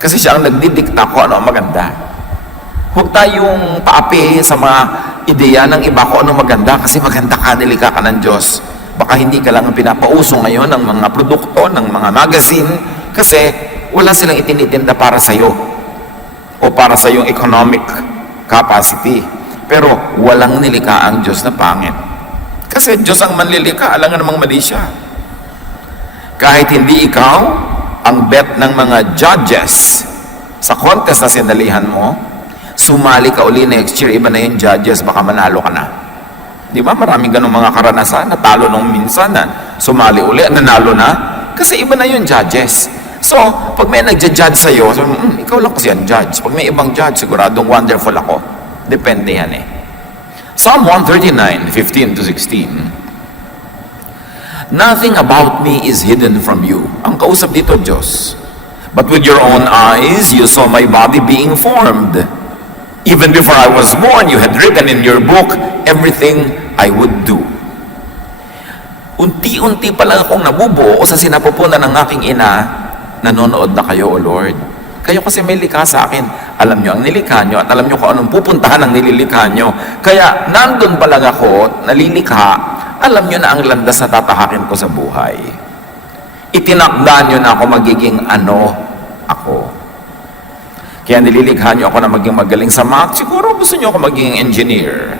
Kasi siya ang nagdidikta kung ano ang maganda. Huwag tayong paapi sa mga ideya ng iba kung ano maganda, kasi maganda ka, nilika ka ng Diyos. Baka hindi ka lang ang pinapauso ngayon ng mga produkto, ng mga magazine, kasi wala silang itinitinda para sa'yo o para sa iyong economic capacity. Pero walang nilika ang Diyos na pangit. Kasi Diyos ang manlilika, alam nga namang mali siya. Kahit hindi ikaw ang bet ng mga judges sa contest na sinalihan mo, sumali ka uli next year, iba na yung judges, baka manalo ka na. Di ba? Maraming ganun mga karanasan, natalo nung minsan na sumali uli, nanalo na, kasi iba na yung judges. So, pag may nagja-judge sa'yo, so, ikaw lang kasi ang judge. Pag may ibang judge, siguradong wonderful ako. Depende yan eh. Psalm 139, 15 to 16. Nothing about me is hidden from you. Ang kausap dito, Diyos. But with your own eyes, you saw my body being formed. Even before I was born, you had written in your book everything I would do. Unti-unti pa lang akong nabubuo sa sinapupunan ng aking ina, nanonood na kayo, O Lord. Kayo kasi may likha sa akin. Alam nyo ang nilikha nyo at alam nyo kung anong pupuntahan ang nililikha nyo. Kaya nandun pa lang ako, nalilikha, alam nyo na ang landas na tatahakin ko sa buhay. Itinakda nyo na ako magiging ano ako. Kaya nililikha nyo ako na maging magaling sa math, siguro gusto nyo ako maging engineer.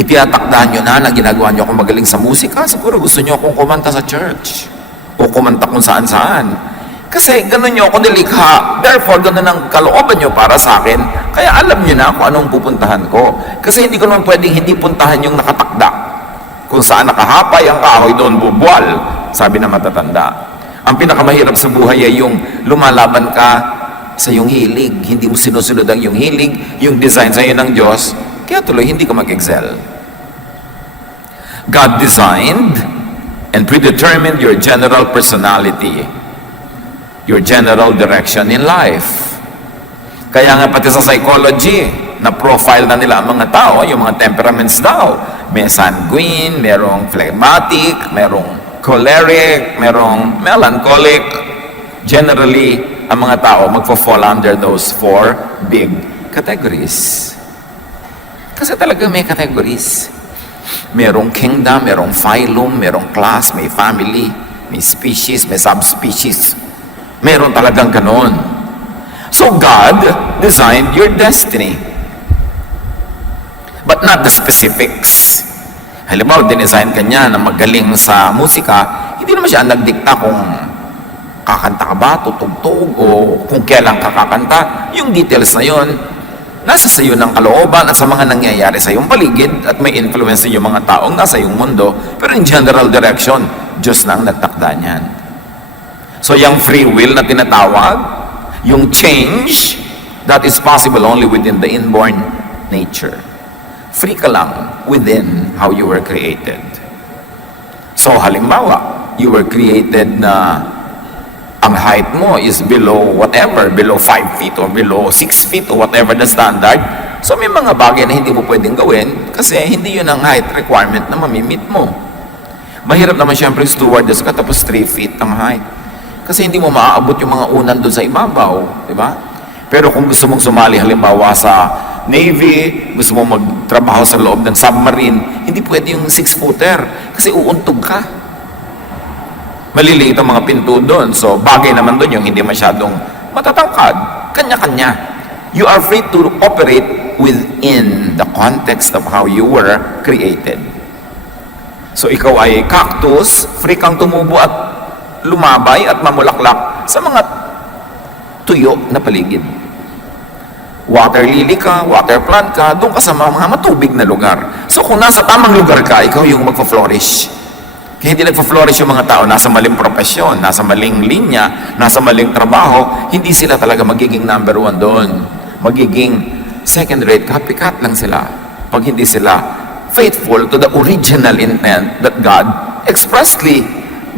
Itinatakda nyo na ginagawa nyo ako magaling sa musika, siguro gusto nyo akong kumanta sa church o kumanta kung saan-saan. Kasi gano'n nyo ako nilikha, therefore gano'n ang kalooban nyo para sa akin, kaya alam nyo na kung anong pupuntahan ko. Kasi hindi ko naman pwedeng hindi puntahan yung nakatakda. Kung saan nakahapay ang kahoy, doon bubual, sabi na matatanda. Ang pinakamahirap sa buhay ay yung lumalaban ka sa iyong hilig, hindi mo sinusunod ang iyong hilig, yung design sa iyo ng Diyos, kaya tuloy hindi ka mag-excel. God designed and predetermined your general personality, your general direction in life. Kaya nga pati sa psychology, na profile na nila ang mga tao, yung mga temperaments daw. May sanguine, merong phlegmatic, merong choleric, merong melancholic. Generally, ang mga tao magpo-fall under those 4 big categories. Kasi talaga may categories. Merong kingdom, merong phylum, merong class, may family, may species, may subspecies. Meron talagang ganon. So God designed your destiny, but not the specifics. Halimbawa, dinesign ka niya na magaling sa musika, hindi naman siya nagdikta kung kakanta ka ba, tutugtog, o kung kailan ka kakanta. Yung details na yon, nasa sa iyo ng kalooban at sa mga nangyayari sa iyong paligid at may influence sa yung mga taong nasa iyong mundo. Pero in general direction, Diyos na ang nagtakda niyan. So yung free will na tinatawag, yung change, that is possible only within the inborn nature. Free ka lang within how you were created. So halimbawa, you were created na ang height mo is below whatever, below 5 feet or below 6 feet or whatever the standard. So may mga bagay na hindi mo pwedeng gawin kasi hindi yun ang height requirement na mamimit mo. Mahirap naman siyempre stewardess ka tapos 3 feet ang height. Kasi hindi mo maaabot yung mga unan doon sa ibabaw, di ba? Pero kung gusto mong sumali halimbawa sa Navy, gusto mong magtrabaho sa loob ng submarine, hindi pwede yung 6-footer kasi uuntog ka. Maliliit ang mga pinto doon. So, bagay naman doon yung hindi masyadong matatangkad. Kanya-kanya. You are free to operate within the context of how you were created. So, ikaw ay cactus, free kang tumubo at lumabay at mamulaklak sa mga tuyo na paligid. Water lily ka, water plant ka, doon ka sa mga matubig na lugar. So kung nasa tamang lugar ka, ikaw yung magpa-flourish. Kaya hindi nagpa-flourish yung mga tao nasa maling profesyon, nasa maling linya, nasa maling trabaho, hindi sila talaga magiging number 1 doon. Magiging second-rate, copycat lang sila. Pag hindi sila faithful to the original intent that God expressly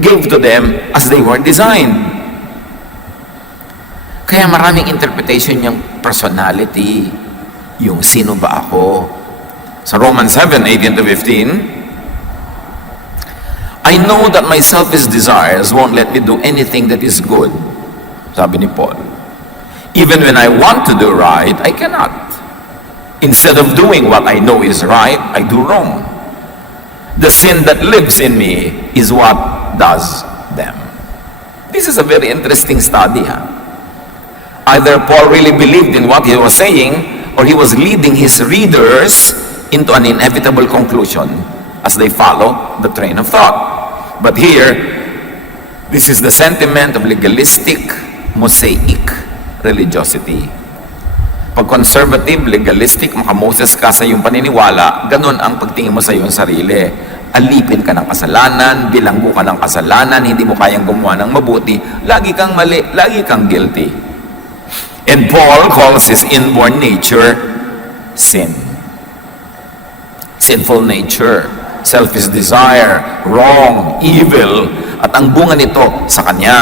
gave to them as they were designed. Kaya maraming interpretation yung personality, yung sino ba ako. Sa Romans 7:18 to 15, I know that my selfish desires won't let me do anything that is good. Sabi ni Paul. Even when I want to do right, I cannot. Instead of doing what I know is right, I do wrong. The sin that lives in me is what does them. This is a very interesting study. Either Paul really believed in what he was saying, or he was leading his readers into an inevitable conclusion as they follow the train of thought. But here, this is the sentiment of legalistic, Mosaic religiosity. Pag conservative, legalistic, makamoses ka sa iyong paniniwala, ganun ang pagtingin mo sa iyong sarili. Alipin ka ng kasalanan, bilanggo ka ng kasalanan, hindi mo kayang gumawa ng mabuti, lagi kang mali, lagi kang guilty. And Paul calls his inborn nature sin. Sinful nature, selfish desire, wrong, evil, at ang bunga nito sa kanya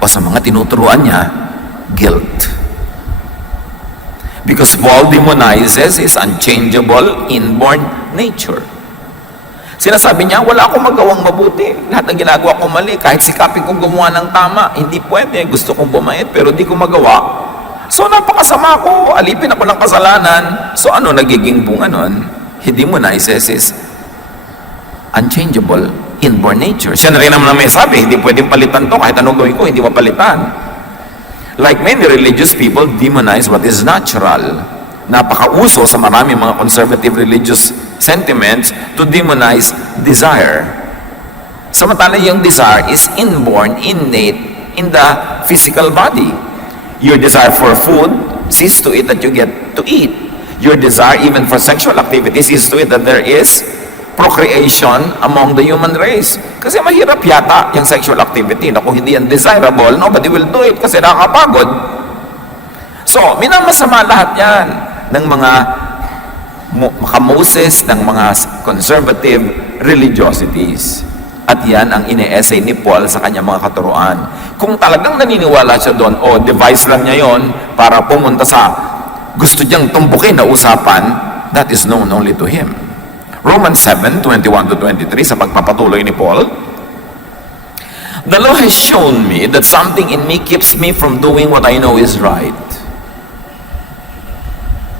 o sa mga tinuturuan niya, guilt. Because Paul demonizes his unchangeable inborn nature. Sinasabi niya, wala akong magawang mabuti. Lahat ng ginagawa ko mali. Kahit sikapin kong gumawa ng tama, hindi pwede. Gusto kong bumait, pero di ko magawa. So, napakasama ko. Alipin ako ng kasalanan. So, ano nagiging bunga nun? He demonizes his unchangeable inborn nature. Siya na rin naman may sabi, hindi pwedeng palitan to. Kahit anong gawin ko, hindi mapalitan. Like many religious people demonize what is natural. Napakauso sa maraming mga conservative religious sentiments to demonize desire. Samantala yung desire is inborn, innate in the physical body. Your desire for food sees to it that you get to eat. Your desire even for sexual activity sees to it that there is procreation among the human race. Kasi mahirap yata yung sexual activity na kung hindi yan desirable, nobody will do it kasi nakakapagod. So, minamasama lahat yan ng mga makamoses, ng mga conservative religiosities. At yan ang ine-essay ni Paul sa kanyang mga katuruan. Kung talagang naniniwala siya doon, o device lang niya yon para pumunta sa gusto niyang tumpukin na usapan, that is known only to him. Romans 7:21-23 sa pagpapatuloy ni Paul. The law has shown me that something in me keeps me from doing what I know is right.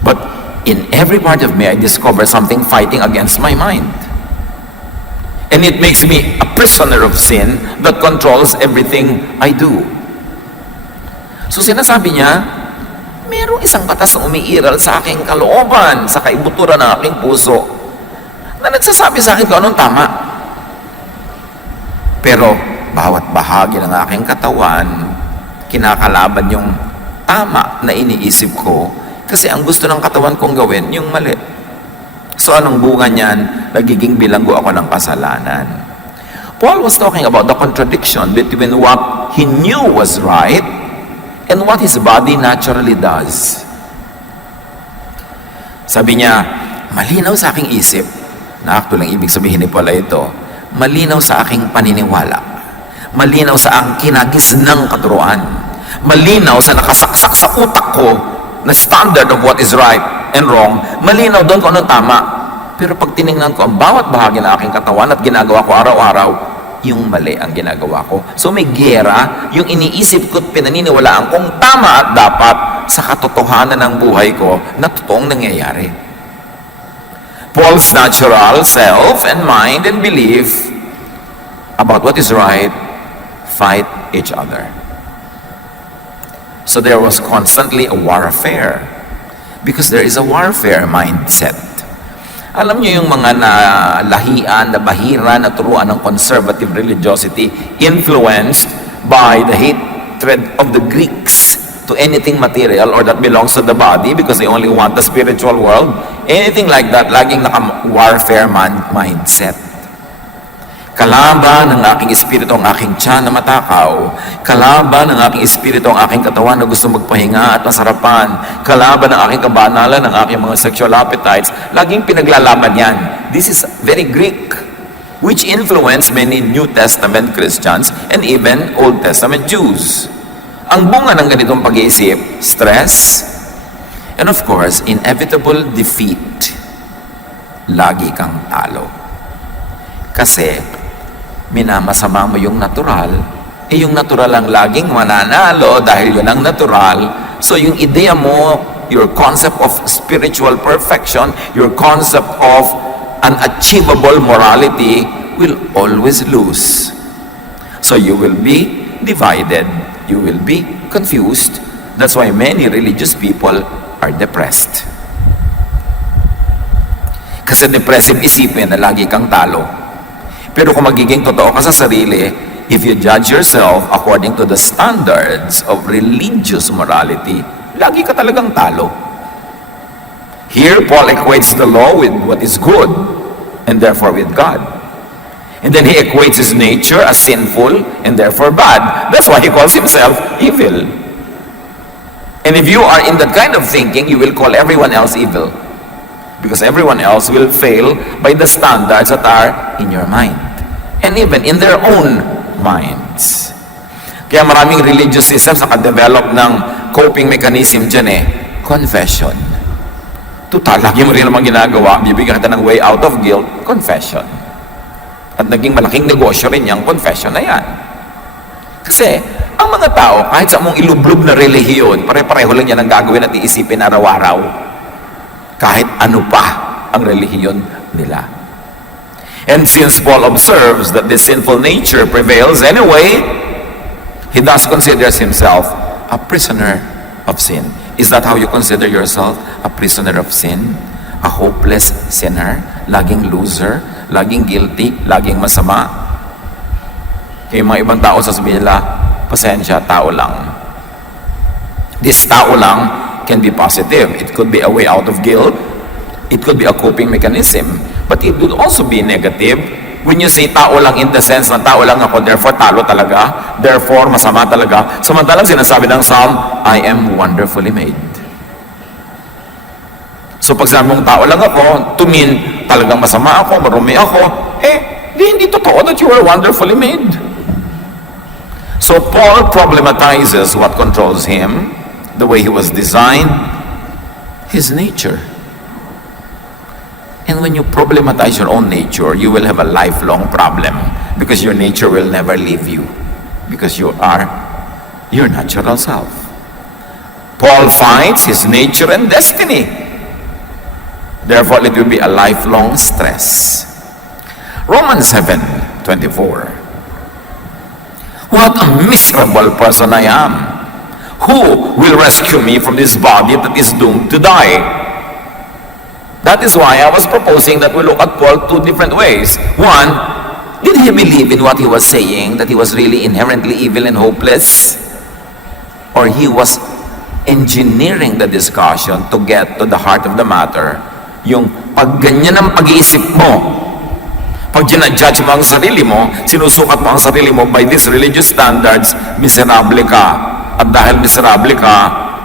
But in every part of me I discover something fighting against my mind. And it makes me a prisoner of sin that controls everything I do. So sinasabi niya, mayroong isang batas na umiiral sa aking kalooban, sa kaibuturan ng aking puso, na nagsasabi sa akin kung anong tama. Pero bawat bahagi ng aking katawan, kinakalaban yung tama na iniisip ko kasi ang gusto ng katawan kong gawin, yung mali. So anong bunga niyan? Nagiging bilanggo ako ng kasalanan. Paul was talking about the contradiction between what he knew was right and what his body naturally does. Sabi niya, malinaw sa aking isip, na actually ang ibig sabihin ni Paul ay ito, malinaw sa aking paniniwala, malinaw sa aking kinagis ng katuruan, malinaw sa nakasaksak sa utak ko na standard of what is right and wrong, malinaw doon kung anong tama. Pero pag tinignan ko ang bawat bahagi ng aking katawan at ginagawa ko araw-araw, yung mali ang ginagawa ko. So may gera, yung iniisip ko at pinaniniwalaan kong tama at dapat sa katotohanan ng buhay ko na totoong nangyayari. Paul's natural self and mind and belief about what is right fight each other. So there was constantly a warfare because there is a warfare mindset. Alam niyo yung mga nalahian, nabahira, naturuan ng conservative religiosity influenced by the hatred of the Greeks to anything material or that belongs to the body because they only want the spiritual world. Anything like that, laging naka-warfare mindset. Kalaban ng aking espiritu ang aking tiyan na matakaw. Kalaban ng aking espiritu ang aking katawan na gusto magpahinga at masarapan. Kalaban ng aking kabanalan, ng aking mga sexual appetites. Laging pinaglalaban yan. This is very Greek, which influenced many New Testament Christians and even Old Testament Jews. Ang bunga ng ganitong pag-iisip, stress, and of course, inevitable defeat. Lagi kang talo. Kasi, minamasama mo yung natural, yung natural ang laging mananalo dahil yun ang natural, So yung ideya mo, your concept of spiritual perfection, your concept of an achievable morality will always lose. So you will be divided. You will be confused. That's why many religious people are depressed. Kasi depressive isipin na lagi kang talo. Pero kung magiging totoo ka sa sarili, if you judge yourself according to the standards of religious morality, lagi ka talagang talo. Here, Paul equates the law with what is good, and therefore with God. And then he equates his nature as sinful, and therefore bad. That's why he calls himself evil. And if you are in that kind of thinking, you will call everyone else evil. Because everyone else will fail by the standards that are in your mind. And even in their own minds. Kaya maraming religious systems nakadevelop ng coping mechanism dyan confession. Total, lagi mo rin naman ginagawa, bibigyan kita ng way out of guilt, confession. At naging malaking negosyo rin yung confession na yan. Kasi, ang mga tao, kahit sa mong ilublob na relihiyon, pare-pareho lang yan ang gagawin at iisipin araw-araw. Kahit ano pa ang relihiyon nila. And since Paul observes that this sinful nature prevails anyway, he thus considers himself a prisoner of sin. Is that how you consider yourself? A prisoner of sin? A hopeless sinner? Laging loser? Laging guilty? Laging masama? Kaya mga ibang tao sasabihin nila, pasensya, tao lang. This tao lang can be positive. It could be a way out of guilt. It could be a coping mechanism. But it would also be negative when you say tao lang in the sense na tao lang ako, therefore talo talaga, therefore masama talaga. Samantalang sinasabi ng Psalm, I am wonderfully made. So pag sabi mong tao lang ako, to mean talagang masama ako, marumi ako, hindi totoo that you are wonderfully made. So Paul problematizes what controls him, the way he was designed, his nature. And when you problematize your own nature, you will have a lifelong problem because your nature will never leave you because you are your natural self. Paul fights his nature and destiny. Therefore, it will be a lifelong stress. Romans 7:24. What a miserable person I am. Who will rescue me from this body that is doomed to die? That is why I was proposing that we look at Paul two different ways. One, did he believe in what he was saying, that he was really inherently evil and hopeless? Or he was engineering the discussion to get to the heart of the matter? Yung pag ganyan ang pag-iisip mo, pag ginajudge mo ang sarili mo, sinusukat mo ang sarili mo by these religious standards, miserable ka. At dahil miserable ka,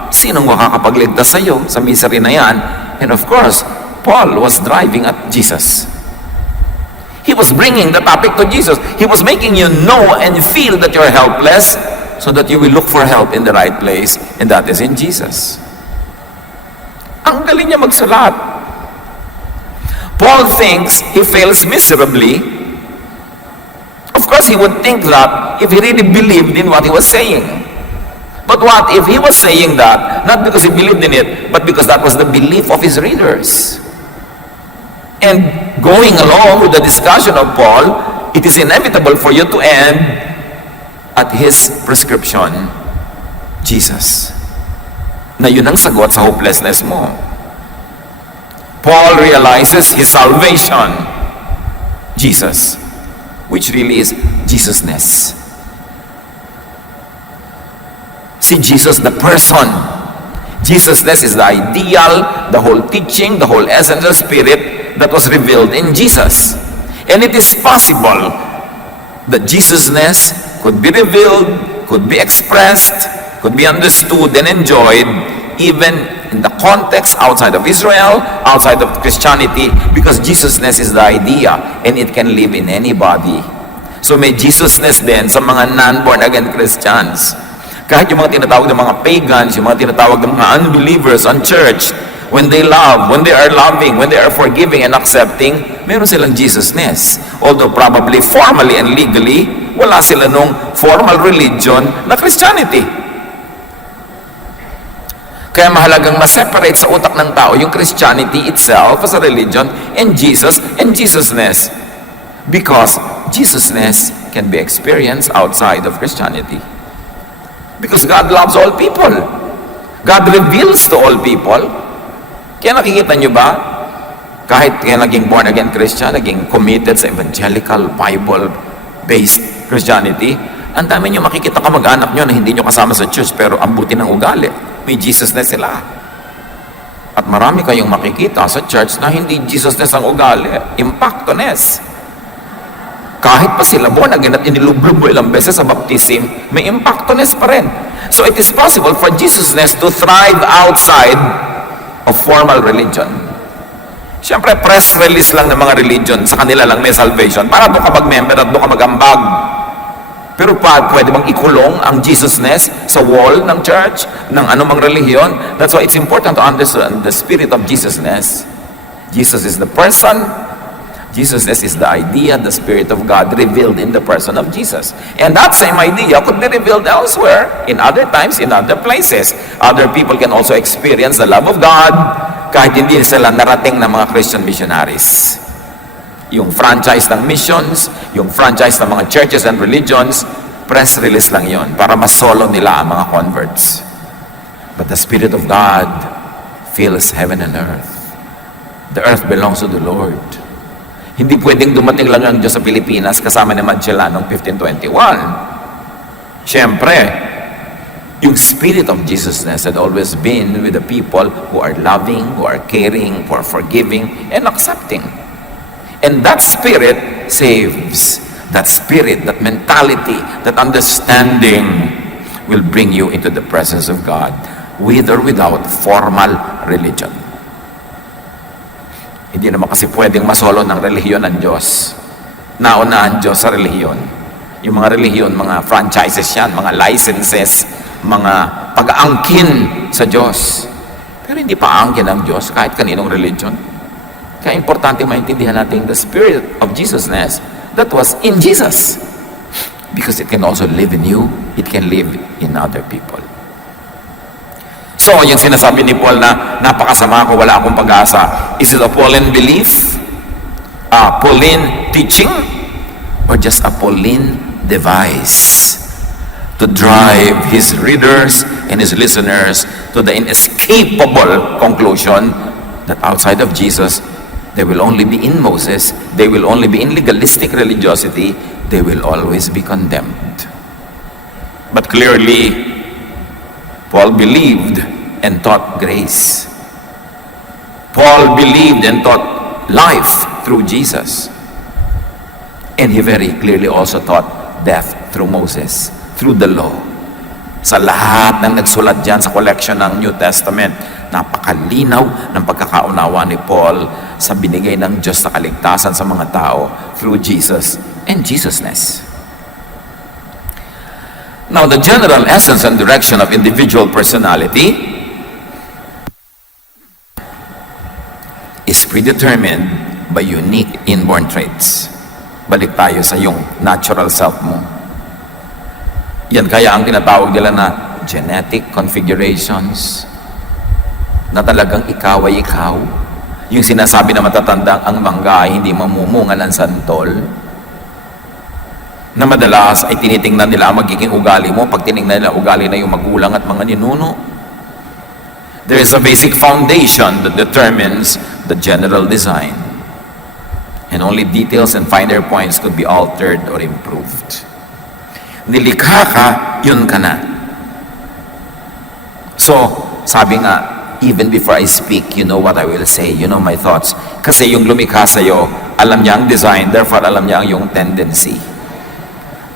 sinong makakapagligtas sa iyo sa misery na yan? And of course, Paul was driving at Jesus. He was bringing the topic to Jesus. He was making you know and feel that you're helpless so that you will look for help in the right place, and that is in Jesus. Ang galing niya magsulat. Paul thinks he fails miserably. Of course, he would think that if he really believed in what he was saying. But what if he was saying that, not because he believed in it, but because that was the belief of his readers? And going along with the discussion of Paul, it is inevitable for you to end at his prescription, Jesus. Na yun ang sagot sa hopelessness mo. Paul realizes his salvation, Jesus, which really is Jesusness. See Jesus, the person. Jesusness is the ideal, the whole teaching, the whole essence of spirit that was revealed in Jesus. And it is possible that Jesusness could be revealed, could be expressed, could be understood and enjoyed even in the context outside of Israel, outside of Christianity, because Jesusness is the idea and it can live in anybody. So may Jesusness din sa mga non-born again Christians. Kahit yung mga tinatawag ng mga pagans, yung mga tinatawag ng mga unbelievers, unchurched, when they love, when they are loving, when they are forgiving and accepting, meron silang Jesusness. Although probably formally and legally, wala sila nung formal religion na Christianity. Kaya mahalagang ma-separate sa utak ng tao yung Christianity itself as a religion and Jesusness. Because Jesusness can be experienced outside of Christianity. Because God loves all people. God reveals to all people. Kaya nakikita nyo ba? Kahit kaya naging born again Christian, naging committed sa evangelical, Bible-based Christianity, ang dami nyo makikita kamag-anak nyo na hindi nyo kasama sa church pero ang buti ng ugali. May Jesusness sila. At marami kayong makikita sa church na hindi Jesusness ang ugali, impactoness. Kahit pa sila born again at inilublob mo ilang beses sa baptism, may impactoness pa rin. So it is possible for Jesusness to thrive outside of formal religion. Siyempre, press release lang ng mga religion, sa kanila lang may salvation. Para doon ka mag-member at doon ka mag-ambag. Pero pwede bang ikulong ang Jesusness sa wall ng church, ng anumang relihiyon? That's why it's important to understand the spirit of Jesusness. Jesus is the person. Jesusness is the idea, the Spirit of God revealed in the person of Jesus. And that same idea could be revealed elsewhere, in other times, in other places. Other people can also experience the love of God kahit hindi sila narating ng mga Christian missionaries. Yung franchise ng missions, yung franchise ng mga churches and religions, press release lang yon para masolo nila ang mga converts. But the Spirit of God fills heaven and earth. The earth belongs to the Lord. Hindi pwedeng dumating lang ang Diyos sa Pilipinas kasama ni Magellan noong 1521. Siyempre, yung Spirit of Jesusness had always been with the people who are loving, who are caring, who are forgiving, and accepting. And that Spirit saves. That Spirit, that mentality, that understanding will bring you into the presence of God with or without formal religion. Hindi naman kasi pwedeng masolo ng relihiyon ng Diyos. Nauna ang Diyos sa relihiyon. Yung mga relihiyon, mga franchises yan, mga licenses, mga pag-aangkin sa Diyos. Pero hindi pa aangkin ng Diyos kahit kaninong religion. Kaya importante maintindihan natin the Spirit of Jesusness that was in Jesus. Because it can also live in you, it can live in other people. So, yung sinasabi ni Paul na napakasama ko, wala akong pag-asa. Is it a Pauline belief? A Pauline teaching? Or just a Pauline device to drive his readers and his listeners to the inescapable conclusion that outside of Jesus, they will only be in Moses, they will only be in legalistic religiosity, they will always be condemned. But clearly, Paul believed and taught grace. Paul believed and taught life through Jesus. And he very clearly also taught death through Moses, through the law. Sa lahat ng nagsulat dyan sa collection ng New Testament, napakalinaw ng pagkakaunawa ni Paul sa binigay ng Diyos na kaligtasan sa mga tao through Jesus and Jesusness. Now, the general essence and direction of individual personality is predetermined by unique inborn traits. Balik tayo sa yung natural self mo. Yan kaya ang tinatawag nila na genetic configurations, na talagang ikaw ay ikaw. Yung sinasabi na matatandang ang mangga ay hindi mamumunga ng santol, na madalas ay tinitingnan nila ang magiging ugali mo pag tinignan nila ugali na yung magulang at mga ninuno. There is a basic foundation that determines the general design, and only details and finer points could be altered or improved. Nilikha ka, yun ka na. So, sabi nga, even before I speak, you know what I will say, you know my thoughts. Kasi yung lumikha sa'yo, alam niya ang design, therefore alam niya ang yung tendency.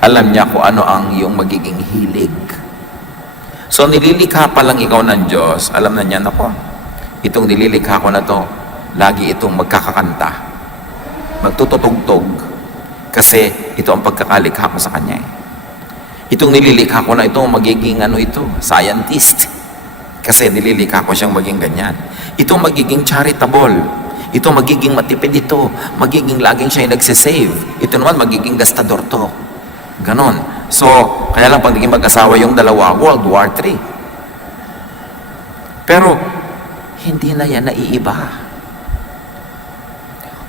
Alam niya kung ano ang iyong magiging hilig. So, nililikha pa lang ikaw ng Diyos, alam na niya, nako, itong nililikha ko na to, lagi itong magkakakanta, magtututugtog, kasi ito ang pagkakalikha ko sa Kanya. Itong nililikha ko na ito, magiging scientist, kasi nililikha ko siyang maging ganyan. Ito magiging charitable, ito magiging matipid ito, magiging laging siya yung nagsisave, ito naman magiging gastador to. Ganon. So, kaya lang pag naging mag-asawa yung dalawa, World War III. Pero, hindi na yan naiiba.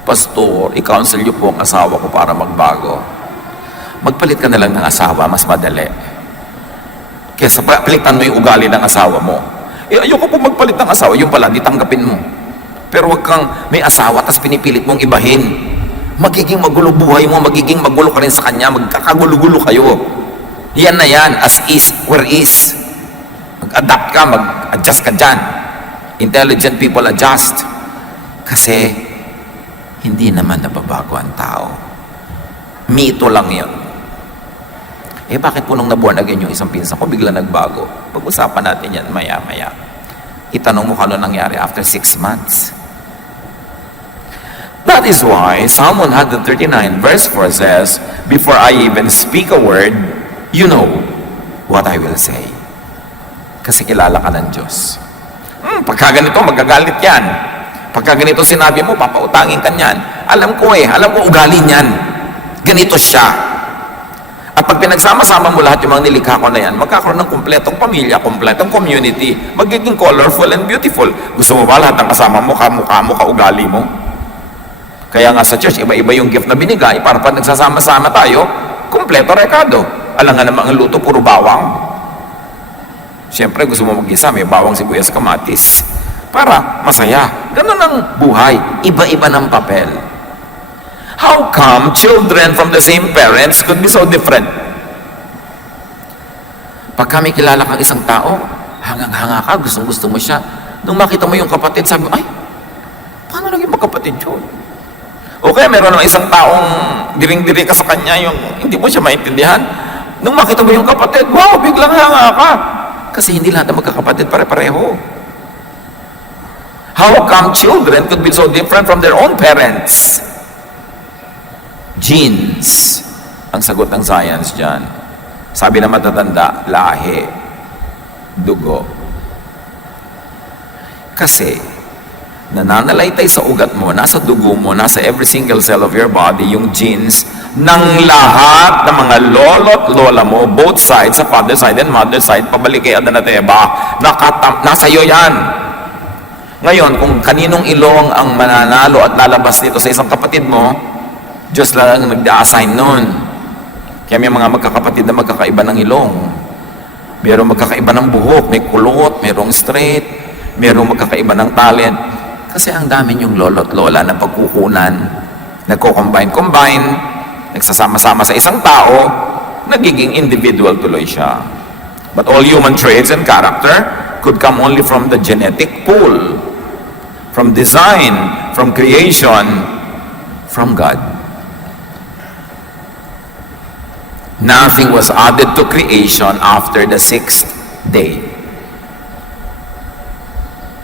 Pastor, i-counsel niyo po ang asawa ko para magbago. Magpalit ka na lang ng asawa, mas madali. Kesa palitan mo yung ugali ng asawa mo. Ayoko po magpalit ng asawa, yung pala, di tanggapin mo. Pero wag kang may asawa, tas pinipilit mong ibahin. Magiging magulo buhay mo, magiging magulo ka rin sa kanya, magkakagulo-gulo kayo. Yan na yan, as is, where is. Mag-adapt ka, mag-adjust ka dyan. Intelligent people adjust. Kasi, hindi naman nababago ang tao. Mito lang yun. Bakit po nung naborn again yung isang pinsan ko, bigla nagbago? Pag-usapan natin yan maya-maya. Itanong mo kano nangyari after 6 months. That is why Psalm 139 verse 4 says, before I even speak a word, you know what I will say. Kasi kilala ka ng Diyos. Pagka ganito, magagalit yan. Pagka ganito sinabi mo, papautangin ka niyan. Alam ko ugali niyan. Ganito siya. At pag pinagsama-sama mo lahat yung mga nilikha ko na yan, magkakaroon ng kumpletong pamilya, kumpletong community, magiging colorful and beautiful. Gusto mo ba lahat ng kasama mo, kamukha mo, kaugali mo? Kaya nga sa church, iba-iba yung gift na binigay para pag nagsasama-sama tayo, kumpleto rekado. Alam nga naman ang luto, puro bawang. Siyempre, gusto mo mag-isa, may bawang sibuyas kamatis. Para masaya. Ganun ang buhay. Iba-iba ng papel. How come children from the same parents could be so different? Pag kami kilala kang isang tao, hangang-hanga ka, gustong-gusto mo siya. Nung makita mo yung kapatid, sabi mo, ay, paano naging magkapatid yun? Okay, meron ng isang taong diring-diri ka sa kanya, yung hindi mo siya maintindihan. Nung makita mo yung kapatid, wow, biglang hanga ka. Kasi hindi lahat ng magkakapatid pare-pareho. How come children could be so different from their own parents? Genes ang sagot ng science dyan. Sabi na matatanda, lahi, dugo. Kasi, nananalaytay sa ugat mo, nasa dugo mo, nasa every single cell of your body, yung genes ng lahat ng mga lolo't lola mo, both sides, sa father side and mother side, pabalik kay Adan at Eva, nasa iyo yan. Ngayon, kung kaninong ilong ang mananalo at lalabas dito sa isang kapatid mo, Diyos lang ang nagda-assign nun. Kaya may mga magkakapatid na magkakaiba ng ilong. Mayroong magkakaiba ng buhok, may kulot, mayroong straight, mayroong magkakaiba ng talent. Kasi ang dami yung lolo't lola na pagkukunan, nagko-combine, nagsasama-sama sa isang tao, nagiging individual tuloy siya. But all human traits and character could come only from the genetic pool, from design, from creation, from God. Nothing was added to creation after the 6th day.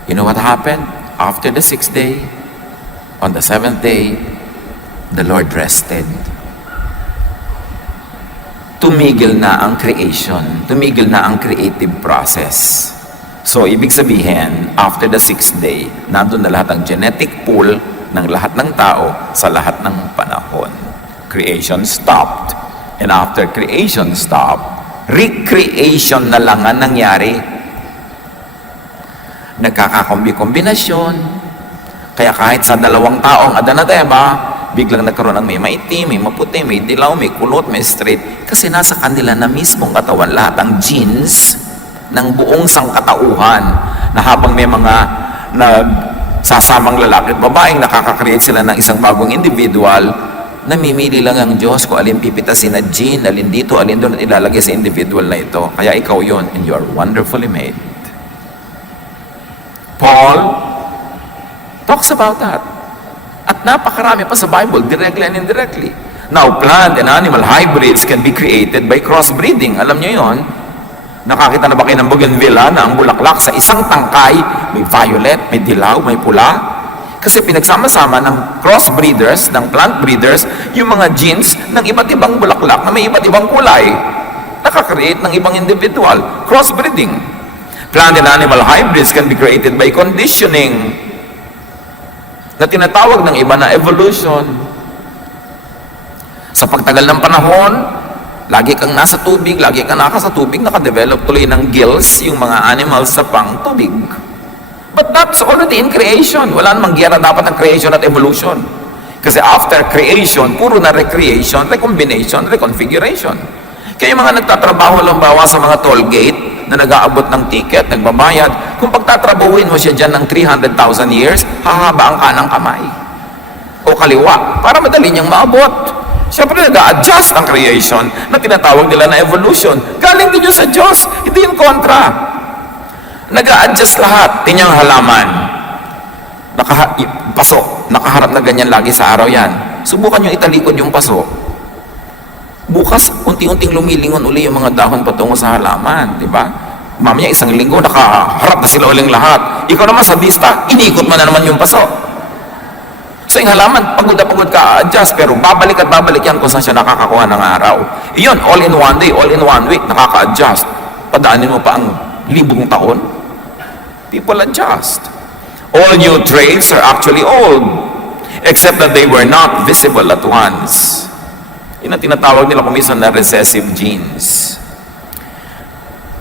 You know what happened? After the 6th day, on the 7th day, the Lord rested. Tumigil na ang creation. Tumigil na ang creative process. So, ibig sabihin, after the 6th day, nandun na lahat ang genetic pool ng lahat ng tao sa lahat ng panahon. Creation stopped. And after creation stopped, recreation na lang ang nangyari. Nagkakakombi-kombinasyon. Kaya kahit sa 2 taong Adan at Eva, biglang nagkaroon ng may maitim, may maputi, may dilaw, may kulot, may straight. Kasi nasa kanila na mismong katawan lahat ang genes ng buong sangkatauhan na habang may mga nagsasamang lalaki at babaeng nakaka-create sila ng isang bagong individual, namimili lang ang Diyos kung alin pipitasin na gene, alin dito, alin doon at ilalagay sa individual na ito. Kaya ikaw yon, and you are wonderfully made. Paul talks about that. At napakarami pa sa Bible, directly and indirectly. Now, plant and animal hybrids can be created by crossbreeding. Alam niyo yon? Nakakita na ba kayo ng bougainvillea na ang bulaklak sa isang tangkay, may violet, may dilaw, may pula? Kasi pinagsama-sama ng crossbreeders, ng plant breeders, yung mga genes ng iba't ibang bulaklak na may iba't ibang kulay. Nakakreate ng ibang individual. Crossbreeding. Plant and animal hybrids can be created by conditioning na tinatawag ng iba na evolution. Sa pagtagal ng panahon, lagi kang nasa tubig, lagi kang nasa tubig, nakadevelop tuloy ng gills yung mga animals sa pang tubig. But that's already in creation. Wala namang giyera dapat ng creation at evolution. Kasi after creation, puro na recreation, recombination, reconfiguration. Kaya yung mga nagtatrabaho lang bawa sa mga toll gate na nag-aabot ng ticket, nagbabayad, kung pagtatrabahuin mo siya dyan ng 300,000 years, hahaba ang kanang kamay o kaliwa para madali niyang maabot. Siyempre nag-a-adjust ang creation na tinatawag nila na evolution. Galing din yun sa Diyos, hindi yung kontra. Nag-a-adjust lahat. Tinyang halaman. Paso. Nakaharap na ganyan lagi sa araw yan. Subukan nyo italikod yung paso. Bukas, unti-unting lumilingon uli yung mga dahon patungo sa halaman. Diba? Mamaya isang linggo, nakaharap na sila uling lahat. Ikaw naman sa vista, inikot mo na naman yung paso. So yung halaman, pagod na pagod ka, adjust, pero babalik at babalik yan kung saan siya nakakakuha ng araw. Iyon, all in one day, all in one week, nakaka-adjust. Padaanin mo pa ang 1,000 taon. People adjust. All new traits are actually old, except that they were not visible at once. Yun ang tinatawag nila kumisan na recessive genes.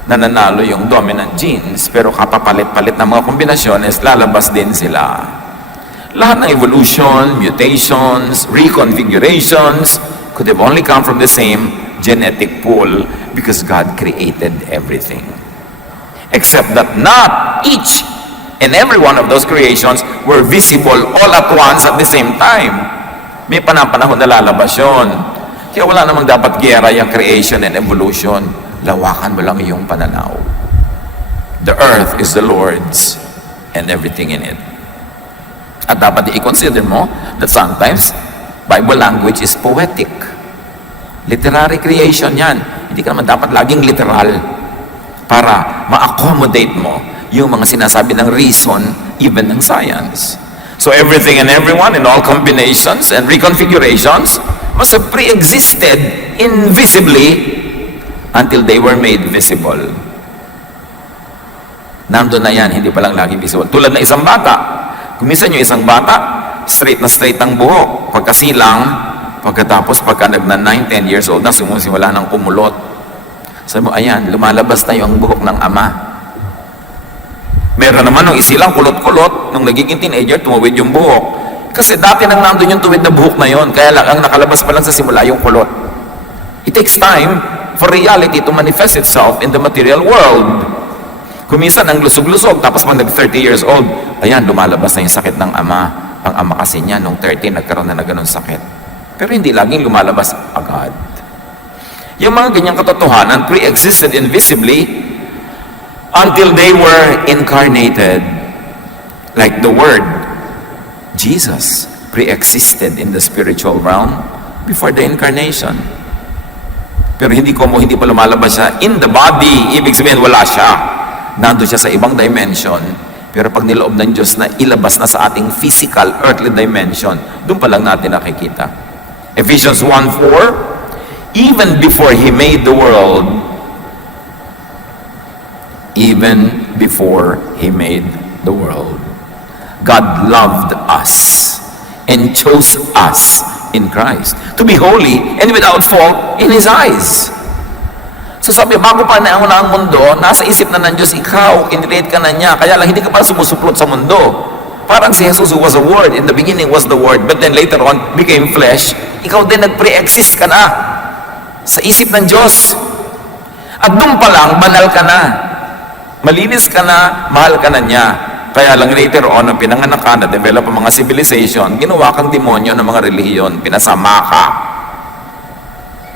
Nananalo yung dominant genes, pero kapapalit-palit ng mga kombinasyones, lalabas din sila. Lahat ng evolution, mutations, reconfigurations could have only come from the same genetic pool because God created everything. Except that not each and every one of those creations were visible all at once at the same time. May panahon na lalabas yun. Kaya wala namang dapat giyera yung creation and evolution. Lawakan mo lang iyong pananaw. The earth is the Lord's and everything in it. At dapat i-consider mo that sometimes Bible language is poetic. Literary creation yan. Hindi ka naman dapat laging literal para ma-accommodate mo yung mga sinasabi ng reason, even ng science. So everything and everyone in all combinations and reconfigurations must have pre-existed invisibly until they were made visible. Nandun na yan, hindi pa lang lagi visible. Tulad na isang bata. Kumisan yung isang bata, straight na straight ang buhok. Pagkasilang, pagkatapos pagka nag-9, 10 years old na, sumusimula ng kumulot. Sabi mo, ayan, lumalabas na yung buhok ng ama. Meron naman nung isilang kulot-kulot, nung nagiging teenager, tumawid yung buhok. Kasi dati nang nandun yung tuwid na buhok na yon, kaya lang ang nakalabas pa lang sa simula yung kulot. It takes time for reality to manifest itself in the material world. Kuminsan ang lusog-lusog, tapos pag nag-30 years old, ayan, lumalabas na yung sakit ng ama. Ang ama kasi niya, nung 30, nagkaroon na ganun sakit. Pero hindi laging lumalabas agad. Yung mga ganyang katotohanan pre-existed invisibly until they were incarnated. Like the Word, Jesus pre-existed in the spiritual realm before the incarnation. Pero hindi pa lumalabas siya in the body. Ibig sabihin, wala siya. Nandun siya sa ibang dimension. Pero pag niloob ng Diyos na ilabas na sa ating physical, earthly dimension, doon pa lang natin nakikita. Ephesians 1:4, even before He made the world, God loved us and chose us in Christ to be holy and without fault in His eyes. So sabi, bago pa na ang mundo, nasa isip na ng Diyos ikaw, kinrelate ka na niya, kaya lang hindi ka pa sumusuplot sa mundo. Parang si Jesus who was a Word, in the beginning was the Word, but then later on became flesh. Ikaw din nag-pre-exist ka na sa isip ng Diyos. At doon pa lang, banal ka na. Malinis ka na, mahal ka na niya. Kaya lang later on, ang pinanganak ka, na-develop ang mga civilization, ginawa kang demonyo ng mga relihiyon, pinasama ka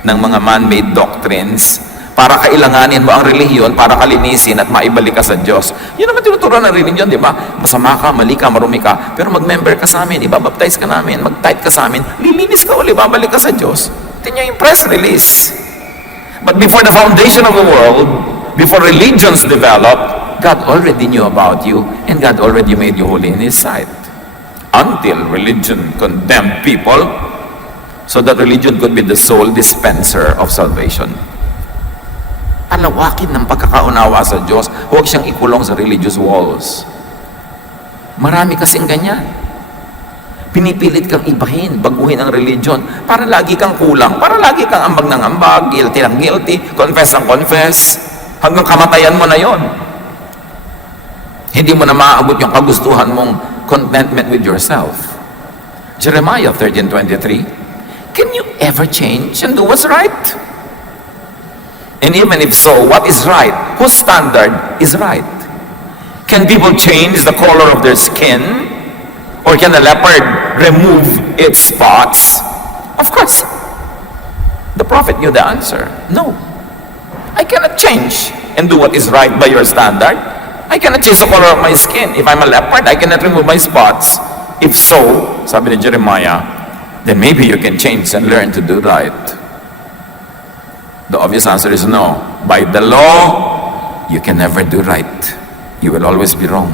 ng mga man-made doctrines para kailanganin mo ang relihiyon para kalinisin at maibalik ka sa Diyos. Yun naman tinuturuan ng relihiyon, di ba? Masama ka, mali ka, marumi ka, pero mag-member ka sa amin, ibabaptize ka namin, mag-type ka sa amin, lilinis ka uli, babalik ka sa Diyos. Tingnan yung press release. But before the foundation of the world, before religions developed, God already knew about you and God already made you holy in His sight. Until religion condemned people, so that religion could be the sole dispenser of salvation. Alawakin ng pagkakaunawa sa Diyos, huwag siyang ikulong sa religious walls. Marami kasing ganyan. Pinipilit kang ibahin, baguhin ang religion, para lagi kang kulang, para lagi kang ambag ng ambag, guilty ng guilty, confess ng confess, hanggang kamatayan mo na yon. Hindi mo na maaabot yung kagustuhan mong contentment with yourself. Jeremiah 13:23, can you ever change and do what's right? And even if so, what is right? Whose standard is right? Can people change the color of their skin? Or can a leopard remove its spots? Of course. The prophet knew the answer. No. I cannot change and do what is right by your standard. I cannot change the color of my skin. If I'm a leopard, I cannot remove my spots. If so, sabi ni Jeremiah, then maybe you can change and learn to do right. The obvious answer is no. By the law, you can never do right. You will always be wrong.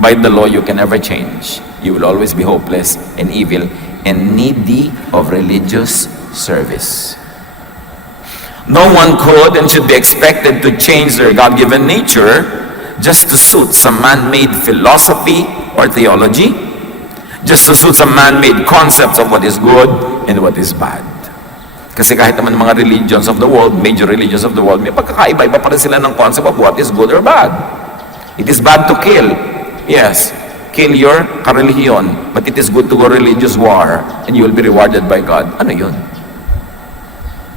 By the law, you can never change. You will always be hopeless and evil and needy of religious service. No one could and should be expected to change their God-given nature just to suit some man-made philosophy or theology, just to suit some man-made concepts of what is good and what is bad. Kasi kahit naman mga religions of the world, major religions of the world, may pagkakaiba-iba pa rin sila ng concept of what is good or bad. It is bad to kill. Yes, kill your karelihiyon, but it is good to go religious war and you will be rewarded by God. Ano yun?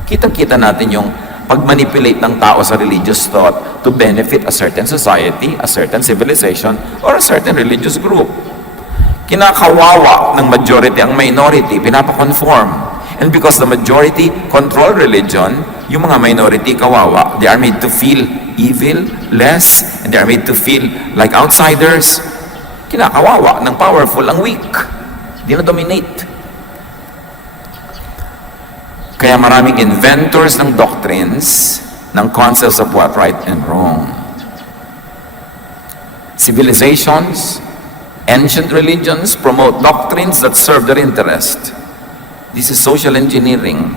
Kitang-kita natin yung pag-manipulate ng tao sa religious thought to benefit a certain society, a certain civilization, or a certain religious group. Kinakawawa ng majority ang minority, pinapakonform. And because the majority control religion, yung mga minority kawawa, they are made to feel evil, less, and they are made to feel like outsiders. Kinakawawa ng powerful ang weak. Di na dominate. Kaya maraming inventors ng doctrines, ng concepts of what right and wrong. Civilizations, ancient religions promote doctrines that serve their interest. This is social engineering.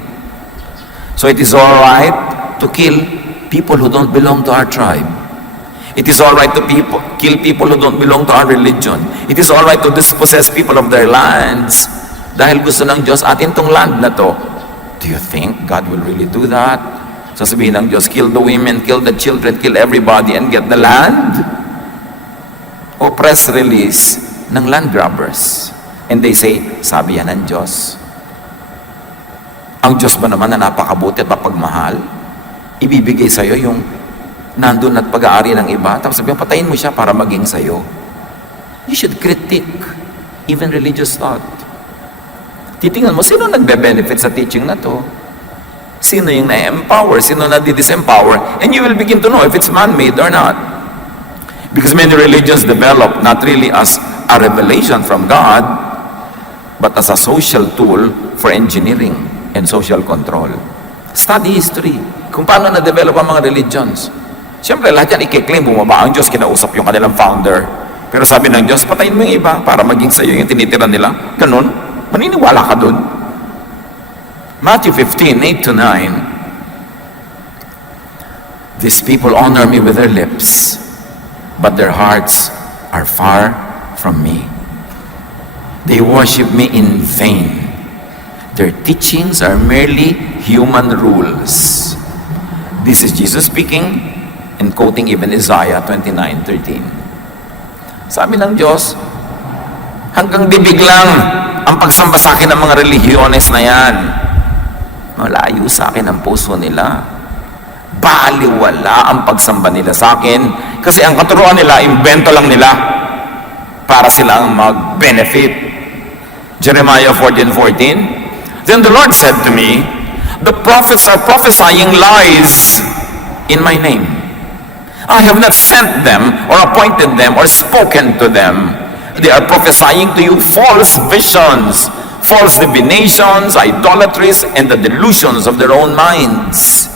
So it is all right to kill people who don't belong to our tribe. It is all right to kill people who don't belong to our religion. It is all right to dispossess people of their lands. Dahil gusto ng Diyos atin tong land na to. Do you think God will really do that? Sasabihin ng Diyos, kill the women, kill the children, kill everybody and get the land? O press release ng land grabbers. And they say, sabi yan ng Diyos. Ang Diyos ba naman na napakabuti at mapagmahal, ibibigay sa'yo yung nandun at pag-aari ng iba, tapos sabihin, patayin mo siya para maging sa'yo. You should critique even religious thought. Titingnan mo, sino nagbe-benefit sa teaching na to? Sino yung na-empower? Sino na di-disempower? And you will begin to know if it's man-made or not. Because many religions develop not really as a revelation from God, but as a social tool for engineering and social control. Study history. Kung paano na-develop ang mga religions. Siyempre, lahat yan i-claim, bumaba ang Diyos, kinausap yung kanilang founder. Pero sabi ng Diyos, patayin mo yung iba para maging sa'yo yung tinitira nila. Ganun. Maniniwala ka dun. Matthew 15:8-9. These people honor me with their lips, but their hearts are far from me. They worship me in vain. Their teachings are merely human rules. This is Jesus speaking and quoting even Isaiah 29:13. Sabi ng Diyos, hanggang bibig lang ang pagsamba sa akin ng mga religyones na yan. Malayo sa akin ang puso nila. Baliwala ang pagsamba nila sa akin kasi ang katuruan nila, invento lang nila para silang mag-benefit. Jeremiah 14:14. Then the Lord said to me, the prophets are prophesying lies in my name. I have not sent them or appointed them or spoken to them. They are prophesying to you false visions, false divinations, idolatries, and the delusions of their own minds.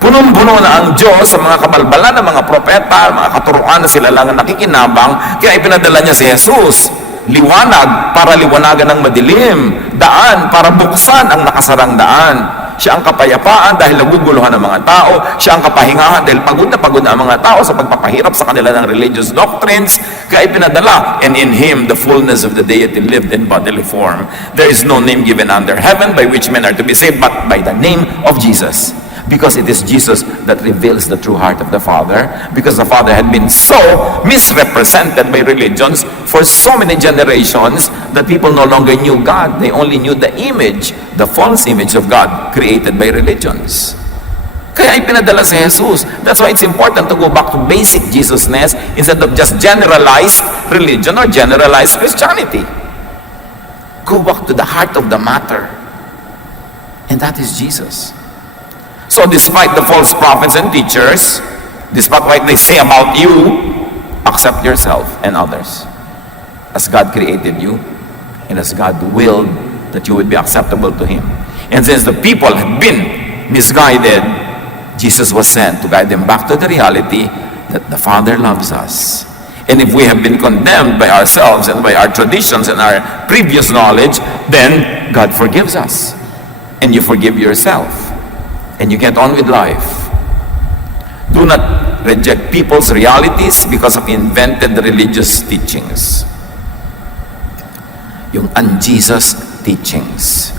Punong-puno na ang Diyos sa mga kabalbalan ng mga propeta, mga katuruan na sila lang ang nakikinabang, kaya ipinadala niya si Jesus. Liwanag para liwanagan ng madilim, daan para buksan ang nakasarang daan. Siya ang kapayapaan dahil naguguluhan ng mga tao. Siya ang kapahingahan dahil pagod na ang mga tao sa pagpapahirap sa kanila ng religious doctrines. Kaya ipinadala, and in Him the fullness of the deity lived in bodily form. There is no name given under heaven by which men are to be saved but by the name of Jesus. Because it is Jesus that reveals the true heart of the Father. Because the Father had been so misrepresented by religions for so many generations that people no longer knew God. They only knew the image, the false image of God created by religions. Kaya ipinadala si Jesus. That's why it's important to go back to basic Jesusness instead of just generalized religion or generalized Christianity. Go back to the heart of the matter. And that is Jesus. So despite the false prophets and teachers, despite what they say about you, accept yourself and others as God created you and as God willed that you would be acceptable to Him. And since the people had been misguided, Jesus was sent to guide them back to the reality that the Father loves us. And if we have been condemned by ourselves and by our traditions and our previous knowledge, then God forgives us. And you forgive yourself. And you get on with life. Do not reject people's realities because of invented religious teachings. Yung un-Jesus teachings.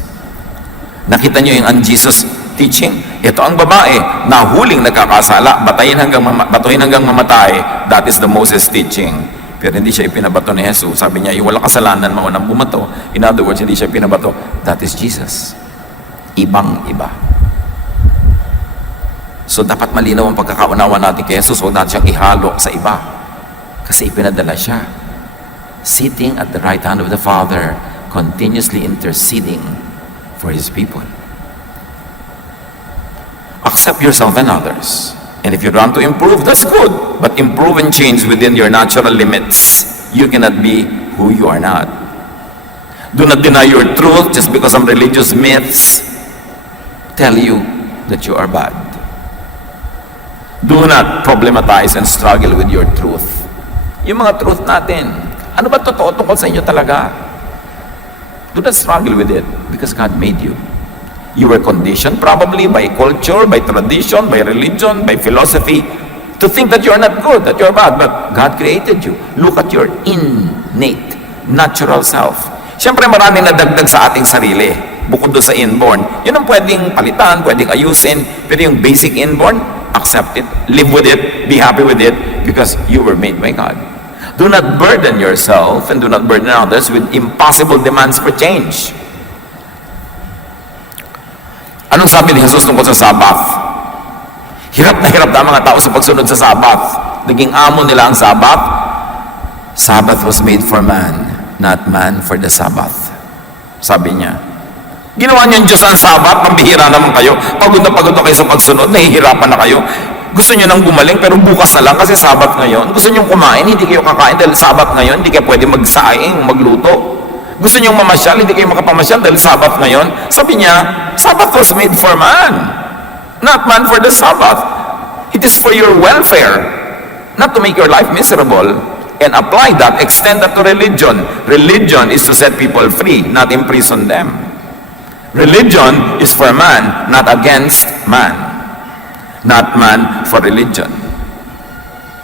Nakita nyo yung un-Jesus teaching? Ito ang babae na huling nagkakasala, batuhin hanggang mamatay. That is the Moses teaching. Pero hindi siya ipinabato ni Jesus. Sabi niya, yung walang kasalanan, maunang bumato. In other words, hindi siya pinabato. That is Jesus. Ibang-iba. So dapat malinaw ang pagkakaunawa natin kay Jesus, huwag natin siyang ihalo sa iba. Kasi ipinadala siya. Sitting at the right hand of the Father, continuously interceding for His people. Accept yourself and others. And if you want to improve, that's good. But improve and change within your natural limits. You cannot be who you are not. Do not deny your truth just because some religious myths tell you that you are bad. Do not problematize and struggle with your truth. Yung mga truth natin, ano ba totoo tungkol sa inyo talaga? Do not struggle with it because God made you. You were conditioned probably by culture, by tradition, by religion, by philosophy to think that you're not good, that you're bad. But God created you. Look at your innate, natural self. Siyempre maraming nadagdag sa ating sarili bukod doon sa inborn. Yun ang pwedeng palitan, pwedeng ayusin. Pero yung basic inborn, accept it, live with it, be happy with it because you were made by God. Do not burden yourself and do not burden others with impossible demands for change. Anong sabi ni Jesus tungkol sa Sabbath? Hirap na ang mga tao sa pagsunod sa Sabbath. Naging amo nila ang Sabbath. Sabbath was made for man, not man for the Sabbath. Sabi niya. Ginawa niyo ang Diyos ang Sabbath, pambihira naman kayo. Pagod na kayo sa pagsunod, nahihirapan na kayo. Gusto niyo nang gumaling, pero bukas na lang kasi Sabbath ngayon. Gusto niyo kumain, hindi kayo kakain dahil Sabbath ngayon, hindi kayo pwede magsaing, magluto. Gusto niyo mamasyal, hindi kayo makapamasyal dahil Sabbath ngayon. Sabi niya, Sabbath was made for man, not man for the Sabbath. It is for your welfare, not to make your life miserable. And apply that, extend that to religion. Religion is to set people free, not imprison them. Religion is for man, not against man. Not man for religion.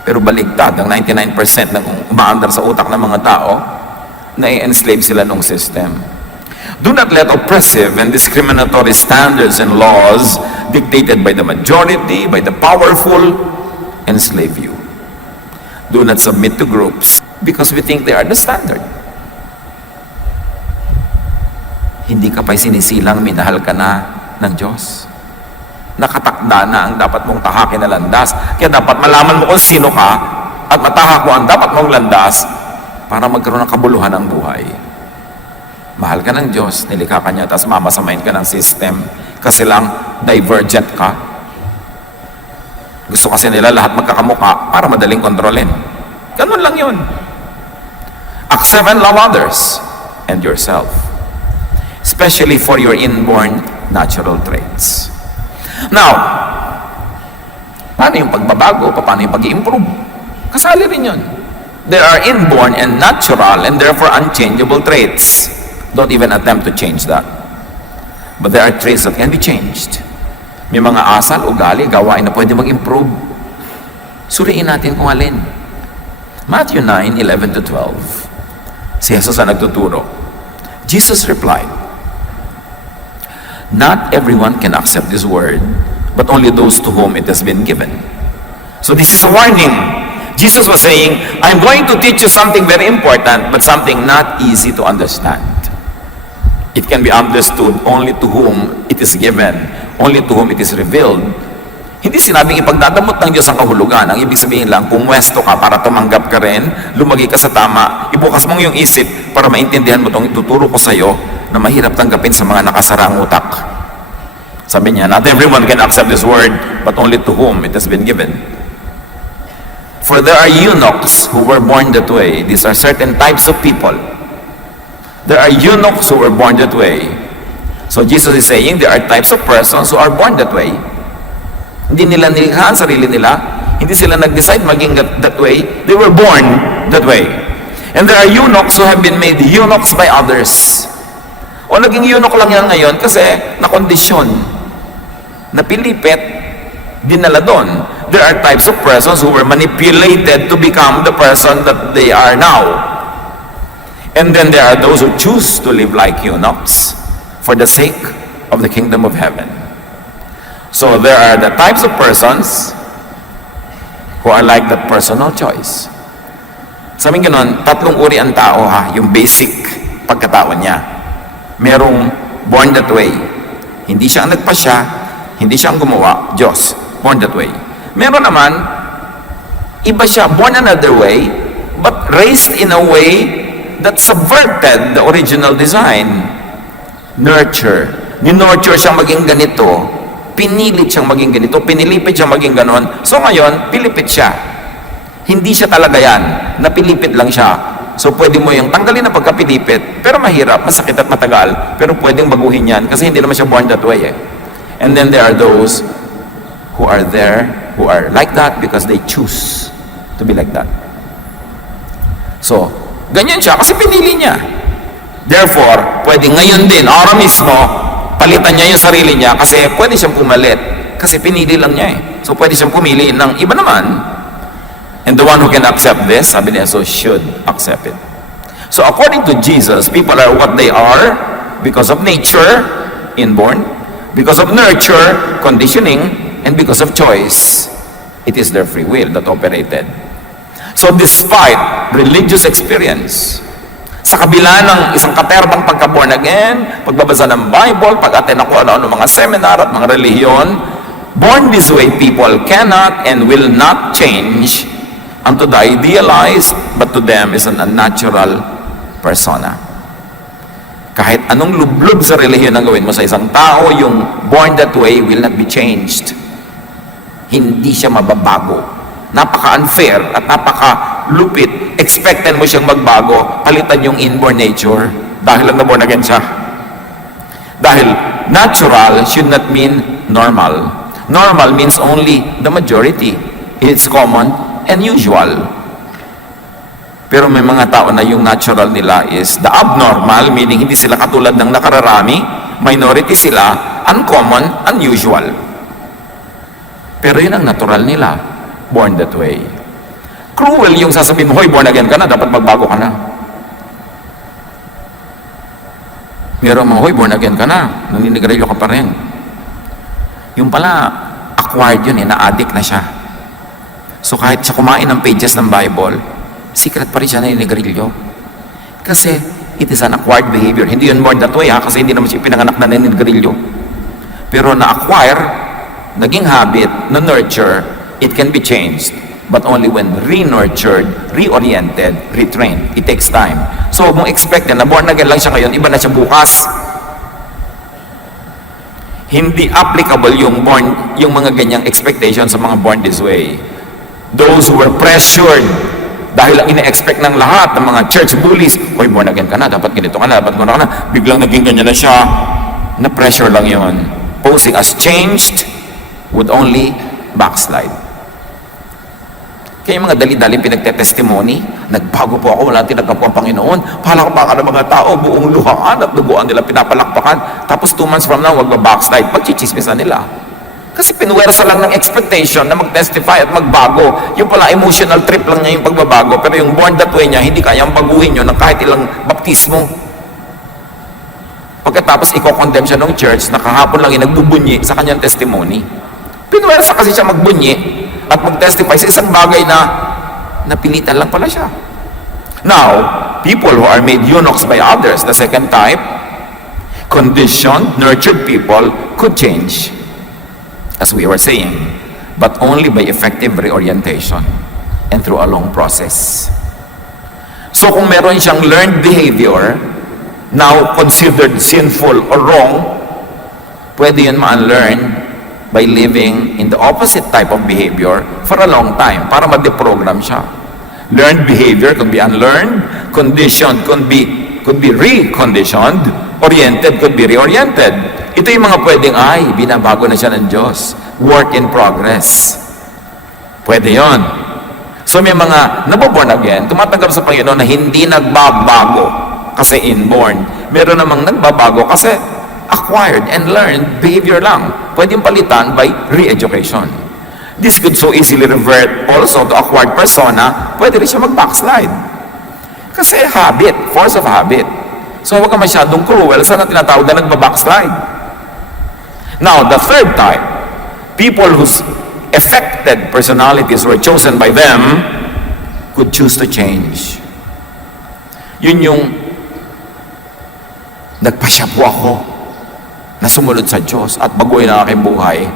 Pero baligtad, ang 99% ng umaandar sa utak ng mga tao, na-enslave sila ng system. Do not let oppressive and discriminatory standards and laws dictated by the majority, by the powerful, enslave you. Do not submit to groups because we think they are the standard. Hindi ka pa'y sinisilang, minahal ka na ng Diyos. Nakatakda na ang dapat mong tahakin na landas. Kaya dapat malaman mo kung sino ka at matahak mo ang dapat mong landas para magkaroon ng kabuluhan ng buhay. Mahal ka ng Diyos, nilikha ka niya, tapos mamasamain ka ng system kasi lang divergent ka. Gusto kasi nila lahat magkakamuka para madaling kontrolin. Ganun lang yun. Accept and love others and yourself, especially for your inborn natural traits. Now, paano yung pagbabago? Paano yung pag-i-improve? Kasali rin yun. There are inborn and natural and therefore unchangeable traits. Don't even attempt to change that. But there are traits that can be changed. May mga asal, ugali, gawain na pwede mag-improve. Suriin natin kung alin. Matthew 9:11 to 12. Si Jesus ang nagtuturo. Jesus replied, "Not everyone can accept this word, but only those to whom it has been given. So this is a warning. Jesus was saying, I'm going to teach you something very important, but something not easy to understand. It can be understood only to whom it is given, only to whom it is revealed. Hindi sinabing ipagdadamot ng Diyos ang kahulugan. Ang ibig sabihin lang, kung pwesto ka para tumanggap ka rin, lumagi ka sa tama, ibukas mong yung isip para maintindihan mo itong ituturo ko sa iyo na mahirap tanggapin sa mga nakasarang utak. Sabi niya, not everyone can accept this word, but only to whom it has been given. For there are eunuchs who were born that way. These are certain types of people. There are eunuchs who were born that way. So Jesus is saying there are types of persons who are born that way. Hindi nila nilikha ang sarili nila. Hindi sila nag-decide maging that way. They were born that way. And there are eunuchs who have been made eunuchs by others. O naging eunuch lang yan ngayon kasi nakondisyon, napilipit, dinala doon. There are types of persons who were manipulated to become the person that they are now. And then there are those who choose to live like eunuchs for the sake of the kingdom of heaven. So there are the types of persons who are like that personal choice. Sabi ganon, tatlong uri ang tao ha, yung basic pagkatao niya. Merong born that way. Hindi siya ang nagpasya, hindi siya ang gumawa, Diyos. Born that way. Meron naman, iba siya, born another way, but raised in a way that subverted the original design. Nurture. Ni-nurture siyang maging ganito. Pinilit siyang maging ganito. Pinilipit siyang maging ganon. So ngayon, pilipit siya. Hindi siya talaga yan. Napilipit lang siya. So pwede mo yung tanggalin ang pagkapilipit, pero mahirap, masakit at matagal. Pero pwedeng baguhin yan kasi hindi naman siya born that way eh. And then there are those who are there, who are like that because they choose to be like that. So, ganyan siya kasi pinili niya. Therefore, pwede ngayon din, araw mismo, palitan niya yung sarili niya kasi pwede siyang pumalit. Kasi pinili lang niya eh. So, pwede siyang pumili ng iba naman. And the one who can accept this, sabi niya, so should accept it. So, according to Jesus, people are what they are because of nature, inborn, because of nurture, conditioning, and because of choice. It is their free will that operated. So, despite religious experience, sa kabila ng isang katerbang pagka-born again, pagbabasa ng Bible, pag-attend ako ano mga seminar at mga relihiyon, born this way people cannot and will not change unto the idealized, but to them is an unnatural persona. Kahit anong lublog sa relihiyon ang gawin mo sa isang tao, yung born that way will not be changed. Hindi siya mababago. Napaka-unfair at napaka-lupit. Expected mo siyang magbago, palitan yung inborn nature dahil lang na-born again siya. Dahil natural should not mean normal. Normal means only the majority. It's common and usual. Pero may mga tao na yung natural nila is the abnormal, meaning hindi sila katulad ng nakararami, minority sila, uncommon, unusual. Pero yun ang natural nila, born that way. Cruel yung sasabihin mo, hoy, born again ka na, dapat magbago ka na. Meron mga, hoy, born again ka na, naninigarilyo ka pa rin. Yung pala, acquired yun na-addict na siya. So kahit sa kumain ng pages ng Bible, secret pa rin siya naninigarilyo. Kasi, it is an acquired behavior. Hindi yun born that way kasi hindi naman siya pinanganak na naninigarilyo. Pero na-acquire, naging habit, na-nurture, it can be changed. But only when re-nurtured, reoriented, retrained. It takes time. So, huwag mong expect na born again lang siya ngayon, iba na siya bukas. Hindi applicable yung mga ganyang expectation sa mga born this way. Those who were pressured dahil ang ine-expect ng lahat ng mga church bullies, hoy, born again ka na, dapat ganito ka na, dapat gano'n ka na, biglang naging ganyan na siya, na-pressure lang yun. Posing as changed would only backslide. Kaya yung mga dali-dali pinagtetestimony, nagbago po ako, wala tinagap po ang Panginoon, palakpakan ng mga tao, buong luhaan at duguan nila pinapalakpakan, tapos 2 months from now, wag ba-backslide, pagchichismisan nila. Kasi pinuwersa lang ng expectation na mag-testify at magbago. Yung pala emotional trip lang niya yung pagbabago, pero yung born that way niya, hindi kayang baguhin yun ng kahit ilang baptismo. Pagkatapos, i-condemn siya ng church na kahapon lang yung nagbubunyi sa kanyang testimony. Pinuwersa kasi siya magbunyi at mag-testify sa isang bagay na napilitan lang pala siya. Now, people who are made eunuchs by others, the second type, conditioned, nurtured people could change, as we were saying, but only by effective reorientation and through a long process. So kung meron siyang learned behavior, now considered sinful or wrong, pwede yun ma-unlearn by living in the opposite type of behavior for a long time para ma-deprogram siya. Learned behavior could be unlearned, conditioned could be reconditioned, oriented could be reoriented. Ito yung mga pwedeng, binabago na siya ng Diyos. Work in progress. Pwede yon. So may mga naboborn again, tumatanggap sa Panginoon na hindi nagbabago kasi inborn. Meron namang nagbabago kasi acquired and learned behavior lang. Pwedeng palitan by re-education. This could so easily revert also to acquired persona. Pwede rin siya mag-backslide. Kasi habit, force of habit. So huwag ka masyadong cruel sa tinatawag na nagba-backslide. Now, the third type, people whose affected personalities were chosen by them could choose to change. Yun yung nagpasya po ako na sumunod sa Diyos at baguhin ang aking buhay.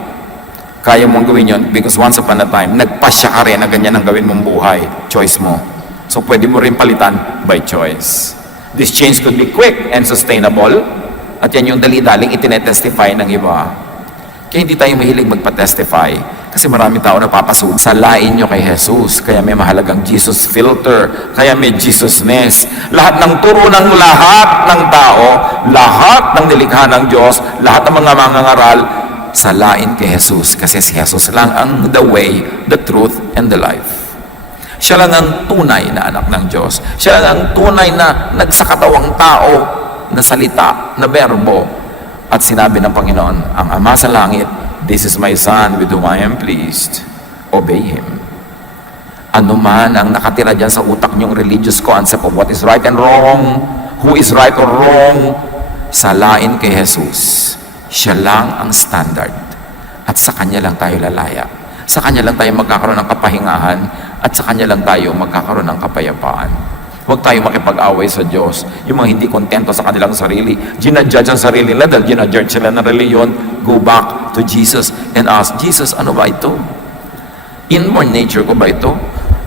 Kaya mong gawin yun because once upon a time, nagpasya ka rin na ganyan ang gawin mong buhay. Choice mo. So pwede mo rin palitan by choice. This change could be quick and sustainable at yan yung dali-daling itinetestify ng iba. Kaya hindi tayo mahilig magpa-testify kasi marami tao na papasud. Salain nyo kay Jesus. Kaya may mahalagang Jesus filter. Kaya may Jesusness. Lahat ng turo ng lahat ng tao, lahat ng nilikha ng Diyos, lahat ng mga mangangaral, salain kay Jesus. Kasi si Jesus lang ang the way, the truth, and the life. Siya lang ang tunay na anak ng Diyos. Siya lang ang tunay na nagsakatawang tao na salita, na berbo. At sinabi ng Panginoon, ang Ama sa langit, this is my Son with whom I am pleased. Obey Him. Ano man ang nakatira dyan sa utak niyong religious concept of what is right and wrong, who is right or wrong, salain kay Jesus. Siya lang ang standard. At sa Kanya lang tayo lalaya. Sa Kanya lang tayo magkakaroon ng kapahingahan at sa Kanya lang tayo magkakaroon ng kapayapaan. Huwag tayo makipag-away sa Diyos. Yung mga hindi kontento sa kanilang sarili, ginajudge ang sarili nila dahil ginajudge sila ng reliyon. Go back to Jesus and ask, Jesus, ano ba ito? Inborn nature ko ba ito?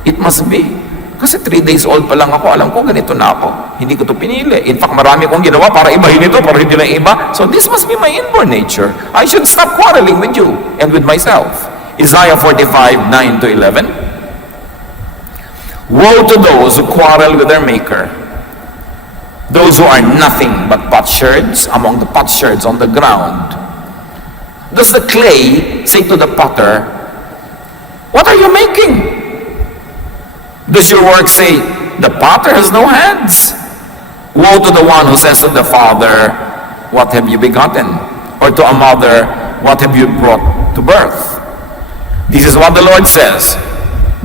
It must be. Kasi 3 days old pa lang ako, alam ko ganito na ako. Hindi ko ito pinili. In fact, marami kong ginawa para ibahin ito, para hindi na iba. So this must be my inborn nature. I should stop quarreling with you and with myself. Isaiah 45:9-11. Woe to those who quarrel with their maker, those who are nothing but potsherds among the potsherds on the ground. Does the clay say to the potter, what are you making? Does your work say, the potter has no hands? Woe to the one who says to the father, what have you begotten? Or to a mother, what have you brought to birth? This is what the Lord says.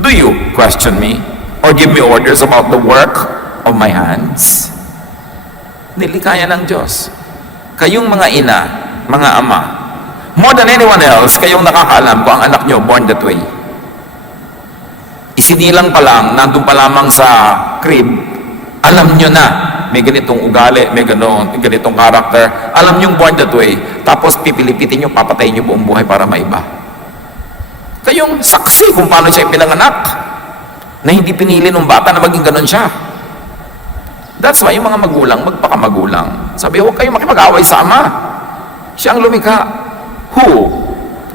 Do you question me? Or give me orders about the work of my hands? Nilikaya ng Diyos. Kayong mga ina, mga ama, more than anyone else, kayong nakakaalam kung ang anak nyo born that way. Isinilang pa lang, nandun pa lamang sa crib, alam nyo na, may ganitong ugali, may ganitong character, alam nyo born that way, tapos pipilipitin nyo, papatayin nyo buong buhay para maiba. Kayong saksi kung paano siya pinanganak, na hindi pinili ng bata na maging ganun siya. That's why yung mga magulang, magpakamagulang. Sabi, huwag kayong makipag-away sa ama. Siya ang lumikha. Who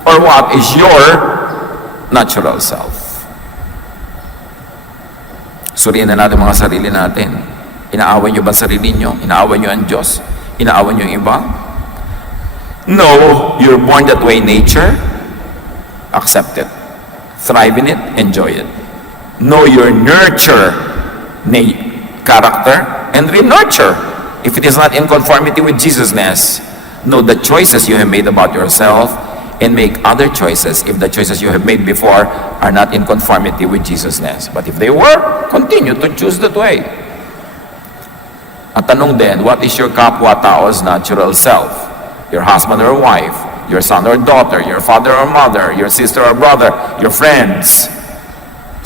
or what is your natural self? Suriin na natin mga sarili natin. Inaaway nyo ba sarili nyo? Inaaway nyo ang Diyos? Inaaway nyo yung iba? No, you're born that way nature. Accept it. Thrive in it. Enjoy it. Know your nurture character and re-nurture. If it is not in conformity with Jesusness, know the choices you have made about yourself and make other choices if the choices you have made before are not in conformity with Jesusness. But if they were, continue to choose that way. At tanong din, what is your kapwa-tao's natural self? Your husband or wife, your son or daughter, your father or mother, your sister or brother, your friends.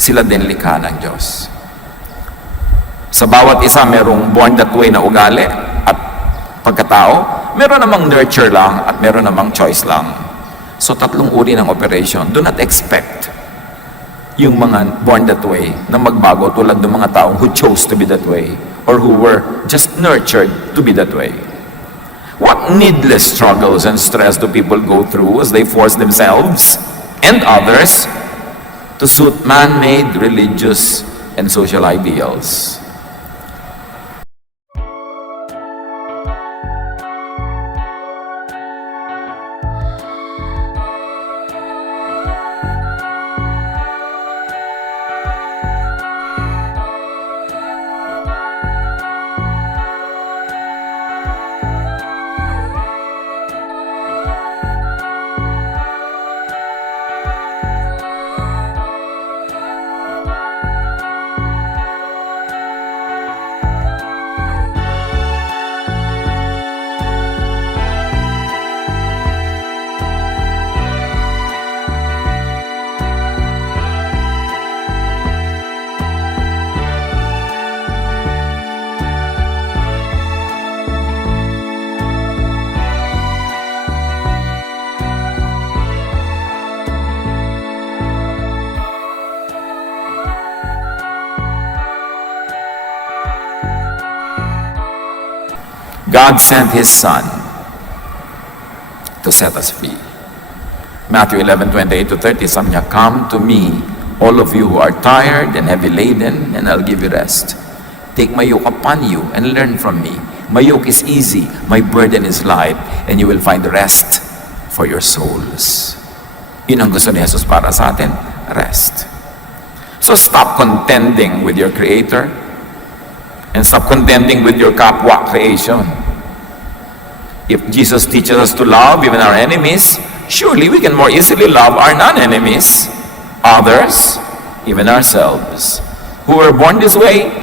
Sila din likha ng Diyos. Sa bawat isa, merong born that way na ugali at pagkatao. Meron namang nurture lang at meron namang choice lang. So, tatlong uri ng operation. Do not expect yung mga born that way na magbago tulad ng mga taong who chose to be that way or who were just nurtured to be that way. What needless struggles and stress do people go through as they force themselves and others to suit man-made religious and social ideals? God sent His Son to set us free. Matthew 11:28-30, sabi niya, "Come to me, all of you who are tired and heavy laden, and I'll give you rest. Take my yoke upon you and learn from me. My yoke is easy, my burden is light, and you will find rest for your souls." Yun ang gusto ni Jesus para sa atin, rest. So stop contending with your Creator and stop contending with your kapwa creation. If Jesus teaches us to love even our enemies, surely we can more easily love our non-enemies, others, even ourselves, who were born this way